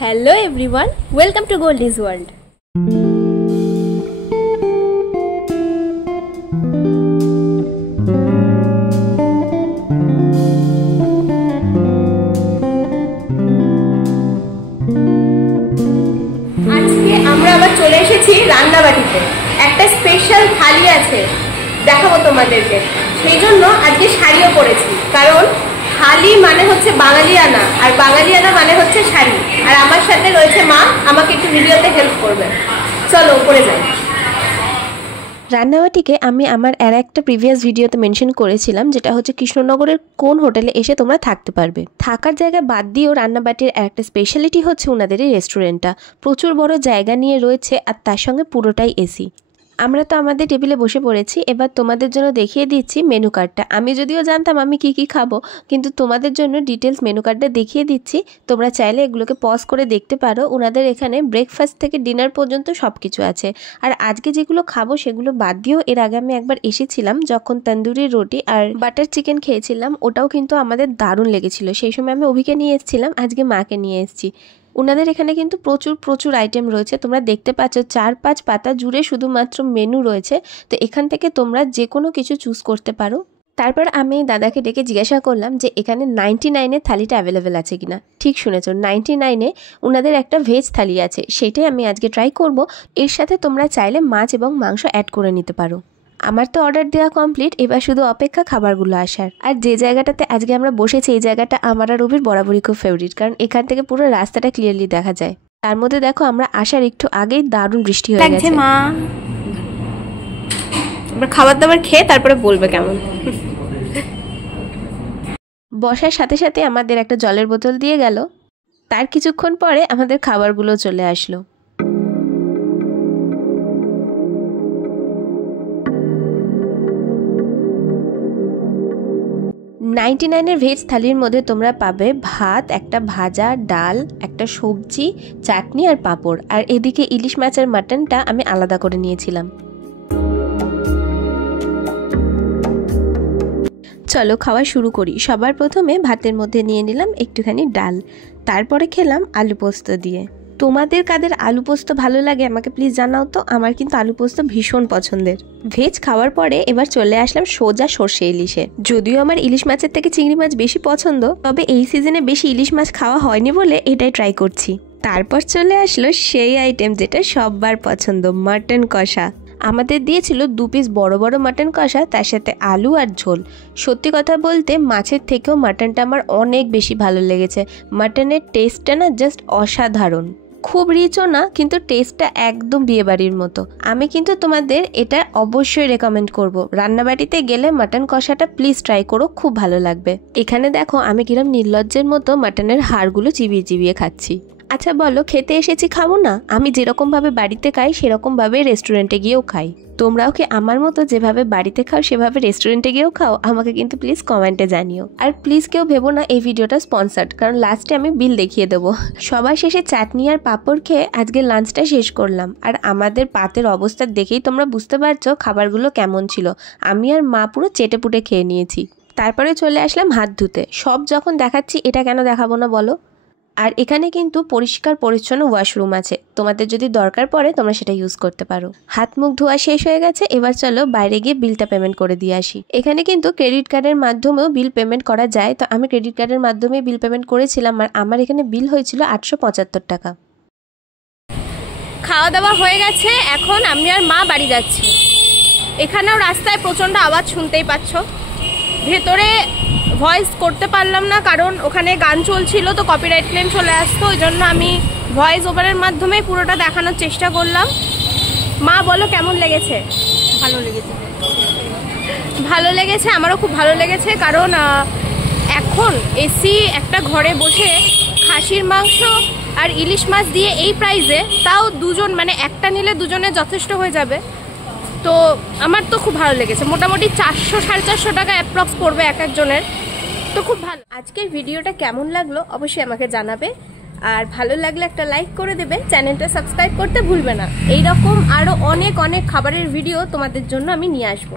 Hello everyone, welcome to Goldie's World. আজকে আমরা আবার চলে এসেছি রান্নাবাটিতে। একটা স্পেশাল থালি আছে, দেখাবো তোমাদেরকে। সেই জন্য আজকে শাড়িও পরেছি, কারণ থালি মানে হচ্ছে বাঙালিয়ানা, আর বাঙালিয়ানা মানে হচ্ছে শাড়ি। আর আমার সাথে রয়েছে মা, আমাকে একটু ভিডিওতে হেল্প করবে। চলো উপরে যাই। রান্নাবাটিকে আমি আমার একটা প্রিভিয়াস ভিডিওতে মেনশন করেছিলাম, যেটা হচ্ছে কৃষ্ণনগরের কোন হোটেলে এসে তোমরা থাকতে পারবে। থাকার জায়গা বাদ দিয়েও রান্নাবাটির একটা স্পেশালিটি হচ্ছে ওনাদের এই রেস্টুরেন্টটা। প্রচুর বড় জায়গা নিয়ে রয়েছে, আর তার সঙ্গে পুরোটাই এসি। আমরা তো আমাদের টেবিলে বসে পড়েছি, এবার তোমাদের জন্য দেখিয়ে দিচ্ছি মেনু কার্ডটা। আমি যদিও জানতাম আমি কি খাবো, কিন্তু তোমাদের জন্য ডিটেলস মেনু কার্ডটা দেখিয়ে দিচ্ছি। তোমরা চাইলে এগুলোকে পজ করে দেখতে পারো। ওনাদের এখানে ব্রেকফাস্ট থেকে ডিনার পর্যন্ত সব কিছু আছে। আর আজকে যেগুলো খাবো সেগুলো বাদ দিয়েও এর আগে আমি একবার এসেছিলাম, যখন তন্দুরি রুটি আর বাটার চিকেন খেয়েছিলাম। ওটাও কিন্তু আমাদের দারুণ লেগেছিল। সেই সময় আমি অভিকে নিয়ে এসেছিলাম, আজকে মাকে নিয়ে এসেছি। ওনাদের এখানে কিন্তু প্রচুর আইটেম রয়েছে। তোমরা দেখতে পাচ্ছ 4-5 পাতা জুড়ে শুধুমাত্র মেনু রয়েছে। তো এখান থেকে তোমরা যে কোনো কিছু চুজ করতে পারো। তারপর আমি দাদাকে ডেকে জিজ্ঞাসা করলাম যে এখানে 99-এর থালিটা অ্যাভেলেবেল আছে কিনা। ঠিক শুনেছো, 99-এ ওনাদের একটা ভেজ থালি আছে, সেটাই আমি আজকে ট্রাই করব। এর সাথে তোমরা চাইলে মাছ এবং মাংস অ্যাড করে নিতে পারো। আমার তো অর্ডার দেওয়া কমপ্লিট, এবার শুধু অপেক্ষা খাবারগুলো আসার। আর যে জায়গাটাতে আজকে আমরা বসেছি, এই জায়গাটা আমার আর রবির বরাবরই খুব ফেভারিট, কারণ এখান থেকে পুরো রাস্তাটা ক্লিয়ারলি দেখা যায়। তার মধ্যে দেখো আমরা আসার একটু আগেই দারুণ বৃষ্টি হয়ে গেছে। মা এবার খাবার দাবার খেয়ে তারপরে বলবে কেমন। বসার সাথে সাথে আমাদের একটা জলের বোতল দিয়ে গেল। তার কিছুক্ষণ পরে আমাদের খাবারগুলো চলে আসলো। নাইনটি-নাইনের ভেজ থালির মধ্যে তোমরা পাবে ভাত, একটা ভাজা, ডাল, একটা সবজি, চাটনি আর পাঁপড়। আর এদিকে ইলিশ মাছ আর মাটনটা আমি আলাদা করে নিয়েছিলাম। চলো খাওয়া শুরু করি। সবার প্রথমে ভাতের মধ্যে নিয়ে নিলাম একটুখানি ডাল, তারপরে খেলাম আলু পোস্ত দিয়ে। তোমাদের কাদের আলু পোস্ত ভালো লাগে আমাকে প্লিজ জানাও তো। আমার কিন্তু আলু পোস্ত ভীষণ পছন্দের। ভেজ খাওয়ার পরে এবার চলে আসলাম সোজা সর্ষে ইলিশে। যদিও আমার ইলিশ মাছের থেকে চিংড়ি মাছ বেশি পছন্দ, তবে এই সিজনে বেশি ইলিশ মাছ খাওয়া হয়নি বলে এটাই ট্রাই করছি। তারপর চলে আসলো সেই আইটেম যেটা সবার পছন্দ, মাটন কষা। আমাদের দিয়েছিল 2 পিস বড় বড় মাটন কষা, তার সাথে আলু আর ঝোল। সত্যি কথা বলতে মাছের থেকেও মাটনটা আমার অনেক বেশি ভালো লেগেছে। মাটনের টেস্টটা না জাস্ট অসাধারণ। খুব রিচও না, কিন্তু টেস্টটা একদম বিয়েবাড়ির মতো। আমি কিন্তু তোমাদের এটা অবশ্যই রেকমেন্ড করব। রান্নাবাটিতে গেলে মাটন কষাটা প্লিজ ট্রাই করো, খুব ভালো লাগবে। এখানে দেখো আমি কিরম নির্লজ্জের মতো মাটনের হাড়গুলো চিবিয়ে খাচ্ছি। আচ্ছা বলো, খেতে এসেছি খাবো না? আমি যেরকম ভাবে বাড়িতে খাই সেরকম ভাবে রেস্টুরেন্টে গিয়েও খাই। তোমরাও কি আমার মতো যেভাবে বাড়িতে খাও সেভাবে রেস্টুরেন্টে গিয়েও খাও? আমাকে কিন্তু প্লিজ কমেন্টে জানিও। আর প্লিজ কেউ ভেবো না এই ভিডিওটা স্পন্সার্ড, কারণ লাস্টে আমি বিল দেখিয়ে দেবো। সবার শেষে চাটনি আর পাঁপড় খেয়ে আজকে লাঞ্চটা শেষ করলাম। আর আমাদের পাতের অবস্থা দেখেই তোমরা বুঝতে পারছো খাবারগুলো কেমন ছিল। আমি আর মা পুরো চেটেপুটে খেয়ে নিয়েছি। তারপরে চলে আসলাম হাত ধুতে। সব যখন দেখাচ্ছি এটা কেন দেখাবো না বলো? আর এখানে কিন্তু পরিষ্কার পরিচ্ছন্ন ওয়াশরুম আছে, তোমাদের যদি দরকার পড়ে তোমরা সেটা ইউজ করতে পারো। হাত মুখ ধোয়া শেষ হয়ে গেছে, এবার চলো বাইরে গিয়ে বিলটা পেমেন্ট করে দিয়ে আসি। এখানে কিন্তু ক্রেডিট কার্ডের মাধ্যমেও বিল পেমেন্ট করা যায়, তো আমি ক্রেডিট কার্ডের মাধ্যমে বিল পেমেন্ট করেছিলাম। আর আমার এখানে বিল হয়েছিল 875 টাকা। খাওয়া দাওয়া হয়ে গেছে, এখন আমি আর মা বাড়ি যাচ্ছি। এখানেও রাস্তায় প্রচণ্ড আওয়াজ শুনতেই পাচ্ছ। ভেতরে ভয়েস করতে পারলাম না, কারণ ওখানে গান চলছিল, তো কপিরাইট ক্লেম চলে আসতো। ওই জন্য আমি ভয়েস ওভারের মাধ্যমে পুরোটা দেখানোর চেষ্টা করলাম। মা বলো কেমন লেগেছে? ভালো লেগেছে। ভালো লেগেছে, আমারও খুব ভালো লেগেছে। কারণ এখন এসি একটা ঘরে বসে খাসির মাংস আর ইলিশ মাছ দিয়ে এই প্রাইসে, তাও দুজন মানে একটা নিলে দুজনে যথেষ্ট হয়ে যাবে। তো আমার তো খুব ভালো লেগেছে। মোটামুটি 400-450 টাকা অ্যাপ্রক্স পড়বে এক একজনের, তো খুব ভালো। আজকের ভিডিওটা কেমন লাগলো অবশ্যই আমাকে জানাবে। আর ভালো লাগলে একটা লাইক করে দেবে, চ্যানেলটা সাবস্ক্রাইব করতে ভুলবে না। এইরকম আরও অনেক খাবারের ভিডিও তোমাদের জন্য আমি নিয়ে আসবো।